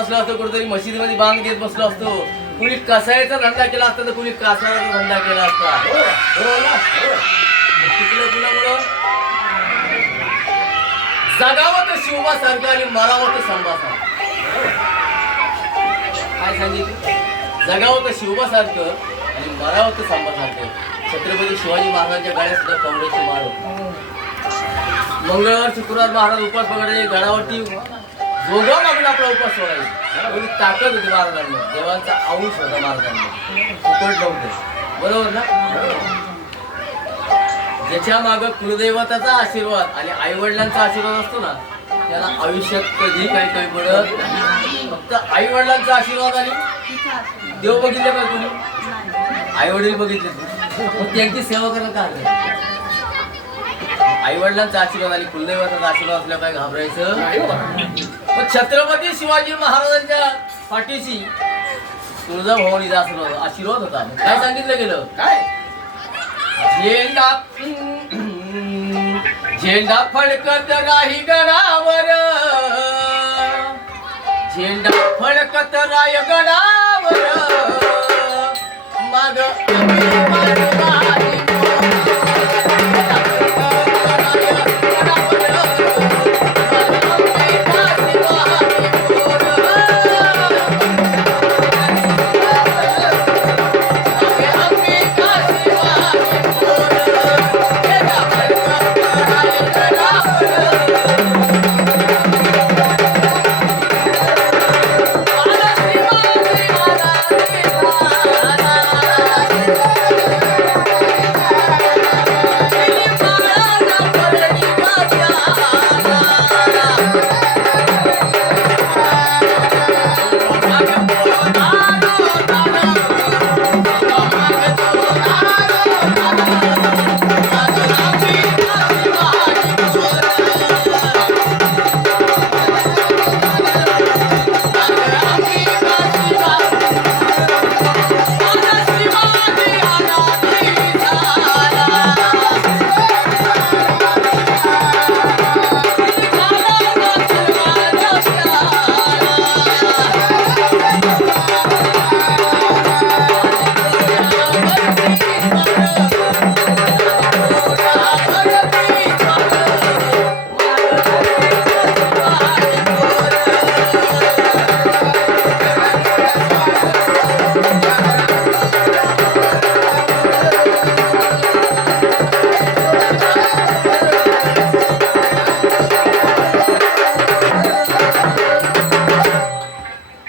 बसलो असतो कुठेतरी मशीदमध्ये बांग देत बसलो असतो. कुणी कसायचा धंदा केला असता तर कुणी कासायचा धंदा केला असता. हो, हो ना हो. शिकलो कुणामुळं? जगावं तर शिवबा सारखं आणि मरावं तर संभासारखं. काय सांगितलं? जगावं तर शिवबा सारखं आणि मरावं तर संभासारखं. छत्रपती शिवाजी महाराजांच्या गाड्या सुद्धा काँग्रेसची मार होती. मंगळवार शुक्रवार महाराज उपास पकडायचे गडावरती जोगा मागून आपला उपास सोडायचा. एवढी ताकद होती महाराजांना देवांचा अंश होता महाराजांना फुकट नव्हते बरोबर ना? ज्याच्या माग कुलदैवताचा आशीर्वाद आणि आई वडिलांचा आशीर्वाद असतो ना त्याला आयुष्यात कधी काही काही पडत नाही. फक्त आई वडिलांचा आशीर्वाद आणि देव बघितले का तुम्ही आई वडील बघितले. मग त्यांची सेवा करणं का? आई वडिलांचा आशीर्वाद आणि कुलदैवताचा आशीर्वाद असल्या काय घाबरायचं? छत्रपती शिवाजी महाराजांच्या पाठीशी तुळजाभवानीचा आशीर्वाद आशीर्वाद होता. काय सांगितलं गेलं? काय? झेंडा झेंडा फडकत राही गडावर. झेंडा फडकत राय गडावर. माग